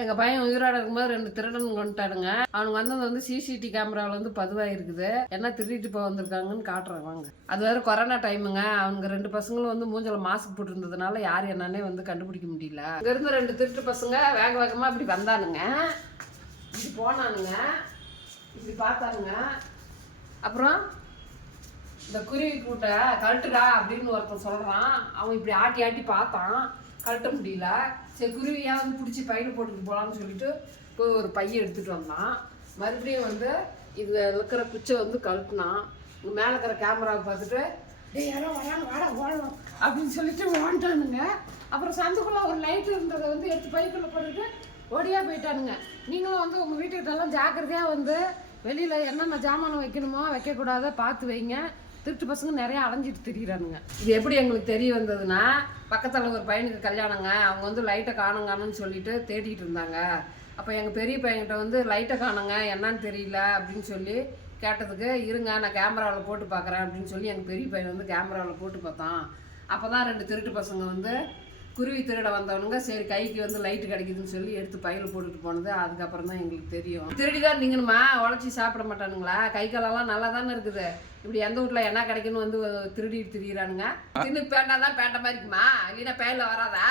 எங்கள் பையன் உயிரோட இருக்கும்போது ரெண்டு திருடன் வந்துட்டானுங்க அவனுக்கு வந்தது வந்து சிசிடி கேமராவில் வந்து பதிவாக இருக்குது என்ன திருடிட்டு போக வந்திருக்காங்கன்னு காட்டுறேன் வாங்க. அது வேறு கொரோனா டைமுங்க அவங்க ரெண்டு பசங்களும் வந்து மூஞ்சில மாஸ்க் போட்டுருந்ததுனால யார் என்னன்னே வந்து கண்டுபிடிக்க முடியல. இங்கேருந்து ரெண்டு திருட்டு பசங்க வேக வேகமாக இப்படி வந்தானுங்க. இப்படி போனானுங்க. இப்படி பார்த்தானுங்க. அப்புறம் இந்த குருவி கூட்ட கழட்டுடா அப்படின்னு ஒருத்தன் சொல்கிறான் அவன் இப்படி ஆட்டி ஆட்டி பார்த்தான். கழட்ட முடியல. சரி குருவியாவது பிடிச்சி பையனை போட்டுட்டு போகலான்னு சொல்லிட்டு போய் ஒரு பையன் எடுத்துகிட்டு வந்தான். மறுபடியும் வந்து இதில் இருக்கிற குச்சை வந்து கழட்டினான். மேலே இருக்கிற கேமராவை பார்த்துட்டு டேய் யாரோ வராங்க வாடா ஓடலாம் அப்படின்னு சொல்லிட்டு ஓண்டானுங்க அப்புறம் சந்துக்குள்ளே ஒரு லைட் இருந்ததை வந்து எடுத்து பைக்குள்ளே போட்டுட்டு ஓடியா போயிட்டானுங்க. நீங்களும் வந்து உங்கள் வீட்டுக்கிட்டலாம் ஜாக்கிரதையாக வந்து வெளியில் என்னென்ன ஜாமானம் வைக்கணுமோ வைக்கக்கூடாத பார்த்து வைங்க. திருட்டு பசங்க நிறைய அலைஞ்சிட்டு திரியிறானுங்க. இது எப்படி எங்களுக்கு தெரிய வந்ததுன்னா பக்கத்தில் ஒரு பையனுக்கு கல்யாணங்க அவங்க வந்து லைட்டை காணுங்கன்னு சொல்லிட்டு தேடிட்டு இருந்தாங்க. அப்போ எங்கள் பெரிய பையன்கிட்ட வந்து லைட்டை காணுங்க என்னன்னு தெரியல அப்படின்னு சொல்லி கேட்டதுக்கு இருங்க நான் கேமராவில் போட்டு பார்க்குறேன் அப்படின்னு சொல்லி எங்கள் பெரிய பையன் வந்து கேமராவில் போட்டு பார்த்தான். அப்போ தான் ரெண்டு திருட்டு பசங்க வந்து குருவி திருட வந்தவனுங்க சரி கைக்கு வந்து லைட்டு கிடைக்குதுன்னு சொல்லி எடுத்து பையில போட்டுட்டு போனது. அதுக்கப்புறம் தான் எங்களுக்கு தெரியும். திருடி தான் நீங்கணுமா உழைச்சி சாப்பிட மாட்டானுங்களா? கை காலெல்லாம் நல்லா தானே இருக்குது. இப்படி எந்த வீட்டில் என்ன கிடைக்குன்னு வந்து திருடி திரியிறானுங்க. தின்னு பேண்டா தான் பேண்ட மாதிரி இருக்குமா? இல்லைன்னா பேரில் வராதா?